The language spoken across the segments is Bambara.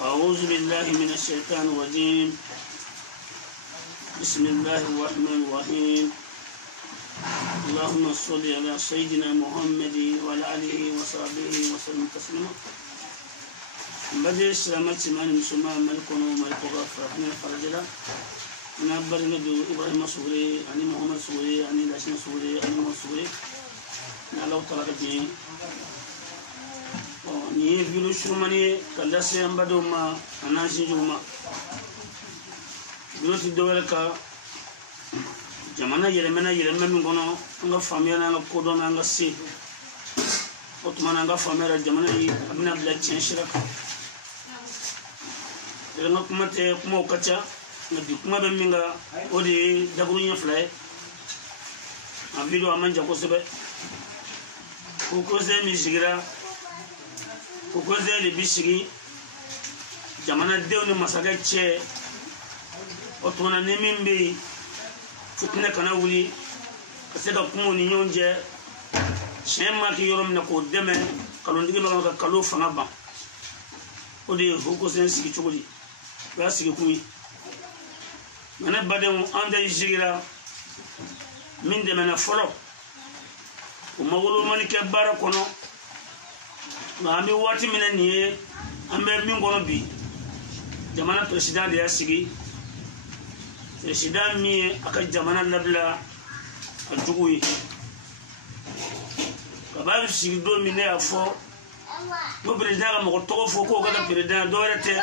أعوذ بالله من الشيطان الرجيم. بسم الله الرحمن الرحيم. اللهم صل على سيدنا محمد وعلى آله وصحبه وسلم تسليما. بدي سلامة سمان مسلمان ملكنا وملك غفرنا فرجنا. نبر ندو إبراهيم سوري، أني محمد سوري، أني لاشين سوري، أني محمد سوري. نالو تلاقي ni vilu shumani kala se ambado ma anansi juma vilu ti dowel ka jamana yelemena min gono nga famia na nga kodo na nga se otuma nga famera jamana yi abina bla chen shiraka nga kuma te kuma okacha nga di kuma be minga odi daguru nya flay a vilu amanja ko sebe ko ze mi sigira kukoze le bishigi jamana dewni masaga che otona nemimbe futne kana wuli kaseda kumo ni nyonje shema ki yorom na ko deme kalondigi ma ka kalo fanga ba odi hukosen sigi chogodi ba sigi kumi mana badem anda yigira min de mena folo o magolo mani ke bara kono ambi wati mina niye ambe min gono bi jamana president ya sigi president mi aka jamana labla ajuguyi kababi sigi do mine afo mo president ga mo to fo ko ga president do rete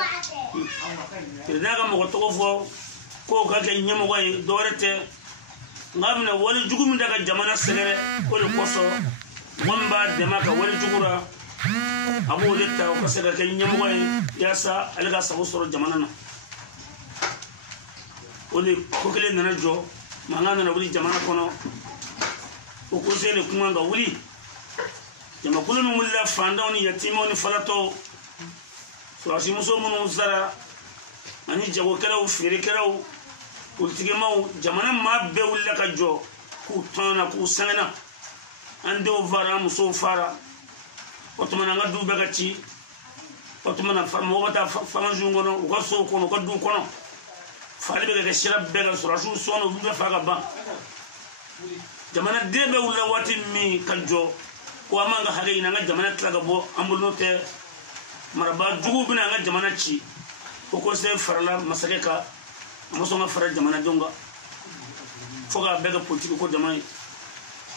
president ga mo to fo ko ga ke nyemo way do rete ngamna wali jugu mi daga jamana selere ko le koso wamba de maka wali jugura abu letta ko sega ke nyamway yasa alga sabu soro jamana na oni ko kele nana jo mangana na wuri jamana kono ko ko sele kuma nga wuri jama kulu no mulla fanda oni yatimo ni falato so asimuso munu zara ani jago kala o fere kala o politique maw jamana ma be wulla ka jo ku tona ku sangana ande o vara muso fara otomana nga du bega ci otomana mo wata fama jungono ko so kono ko du kono fali bega shira bega surasu sono bu faga ba jamana debe wala wati mi kaljo ko amanga hage ina nga jamana tlaga bo ambulo te maraba jugu bina nga jamana ci ko se farala masakeka amoso nga faral jamana donga foga bega politique ko jamana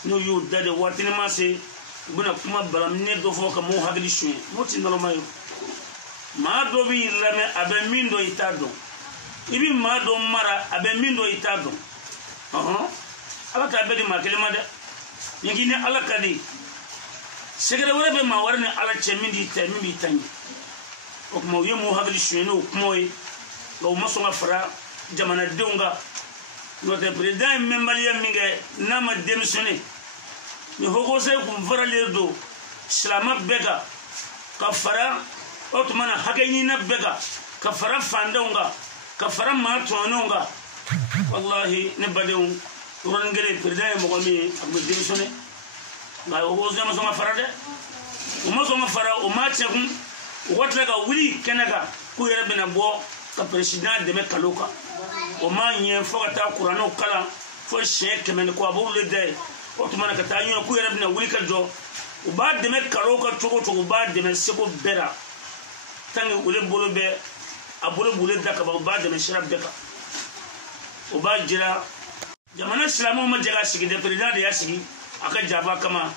no yu dade wati ne mase buna kuma balamne do fo ka mo hagli shwe moti ndalo mayo ma do bi lame abe mindo itado ibi ma do mara abe mindo itado ala ta be di makele made ngine ala kadi segere wala be ma warne ala chemindi temimi tanyi o mo yemo hagli shwe no moy lo maso nga fara jamana deunga no te president membalia minge nama démissionner ni hogo se kum fara lerdo islama bega kafara otmana hagani na bega kafara fandonga kafara ma tononga wallahi ne badew ron ngere president mo mi am démissionné la hogo se ma so ma fara de o ma so ma fara o ma tsekum o watra ga wuri kenaga ku yere bena bo ka president de me kaloka o ma nyen fo ta qur'ano kala fo sheikh men ko abu le de otumana ka tanyo ku yarabna wuri ka jo u ba de me karo ka togo togo ba de me seko bera tangi ule bolo be abule bule daka ba de me shirab daka u ba jira jamana islamu ma jaga sigi de president ya sigi aka jaba kama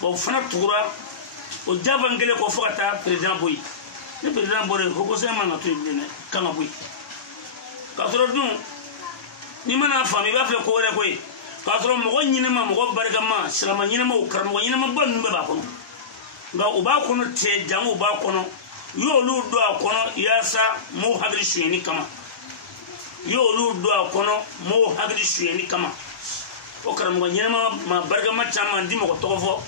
bo fana tura o jaba ngele ko fokata president boy ne president bore ko se ma na to ibne kama boy ka toro dun ni mana fami ba fe ko wore koy kasoro mo nyine ma mo barga ma salama nyine ma ukar mo nyine ma ban be ba kono nga uba kono te jamu uba kono yo lu do kono yasa mo hagri shweni kama yo lu do kono mo hagri shweni kama o kar mo nyine ma barga ma chama ndi mo ko tofo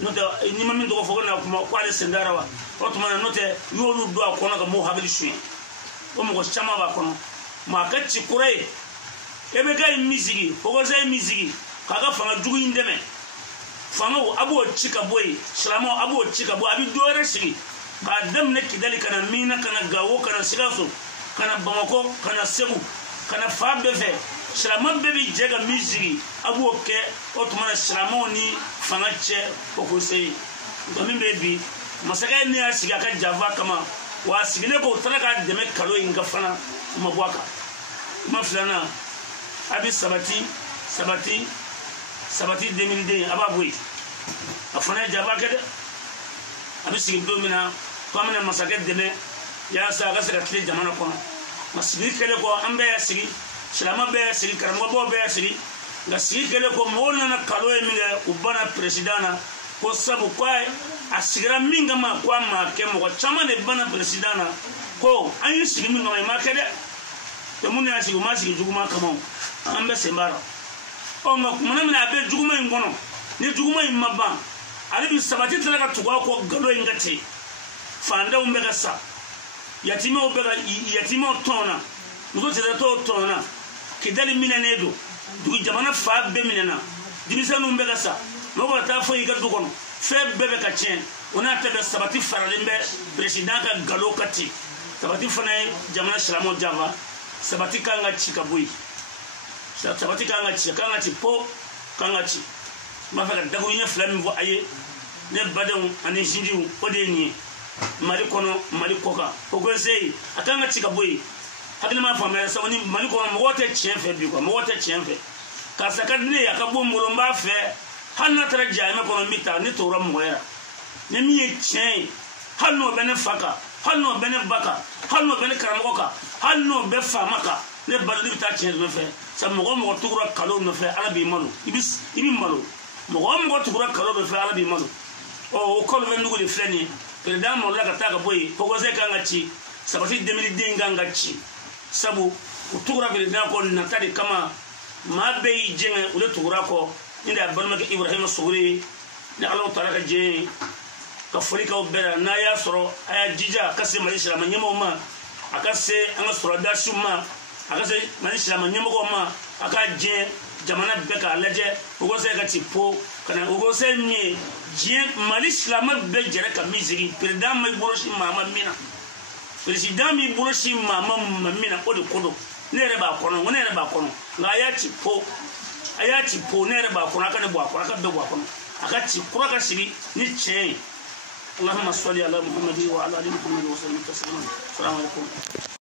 no te ni ma min do fo na ko ko ale sendara wa o to mana no te yo lu do kono ga mo hagri shweni o mo ko chama ba kono ma ka ci kurai ebe ga misigi fogo sai misigi kaga fanga jugu indeme fanga abo chika boy salamo abo chika bo abi dore sigi بعدم نكدالي كان مينا كان غاو كان سيغاسو كان باماكو كان سيغو كان فابفه سلام بيبي جيغا ميزري ابو اوكي اوتمان سلاموني فاناتشه اوكوسي دومين بيبي masaka ni asiga ka java kama wa sigile ko taraka deme kalo inga fana mabwaka maflana abi sabati 2002 ababui afana java kede abi sigi domina kamana masaka deme ya sa ga saka tile jamana ko masigi kele ko ambe ya sigi salama be ya sigi karamo bo be ya sigi ga sigi kele ko mona na kalo eminga ubana presidana ko sabu kwa asigira minga ma kwa ma ke mo chama ne bana presidana ko anyi sigi minga ma kede to mun ya sigi ma sigi juguma kama ambe sembara o ma kuma na be juguma ngono ni juguma imaba ali bi sabati tala ka tuwa ko galo ingate fanda umbe ka sa yatima umbe ka yatima tona muzo tete to tona kidali minanedo du jamana fa be minana dimisanu umbe ka sa mako ta fo yiga dukono fe bebe ka chen ona tebe sabati faralimbe president ka galo kati sabati fana jamana shlamo java sabati kanga chikabui sabati kanga chi po kanga chi mafaka dagu nya flami vo aye ne badon ane jindiu odeni mali kono mali koka ogosei akanga chikabui hakina mafama sawani mali kono mo wote chen fe bi ko mo wote chen fe ka sakadne yakabo mulomba fe hanna tara jaime kono mita ni tora moyera ne mi chen hanno bene faka hanno bene baka hanno bene karamoka hanno be famaka ne badu ta chen me fe sa mo tukura kalo me fe arabi malu ibi malu mo tukura kalo me fe arabi malu o ko le ndugo le fleni pe da mo la ka ta ka boy ko se ka ngachi sabati 2010 ngachi sabu tukura be da ko na tadi kama ma be jinga ule tukura ko inda barma ke Ibrahim Suri ni Allah taala ka je ka folika obera na ya soro aya jija kase mali shirama nyemo ma akase anga soro da shuma akase mali shirama nyemo ko ma aka je jamana beka alaje ugo se ka tipo kana ugo se mi je mali shirama be jere ka mizigi president mai boroshi mama mina president mi boroshi mama mina odi kodo nere ba kono nere ba kono nga ya tipo ayati po nere ba kono aka ne bo akora ka be bo kono aka ti kura ka siri ni chen Allahumma salli ala Muhammad wa ala ali Muhammad wa sallam. Assalamu alaikum.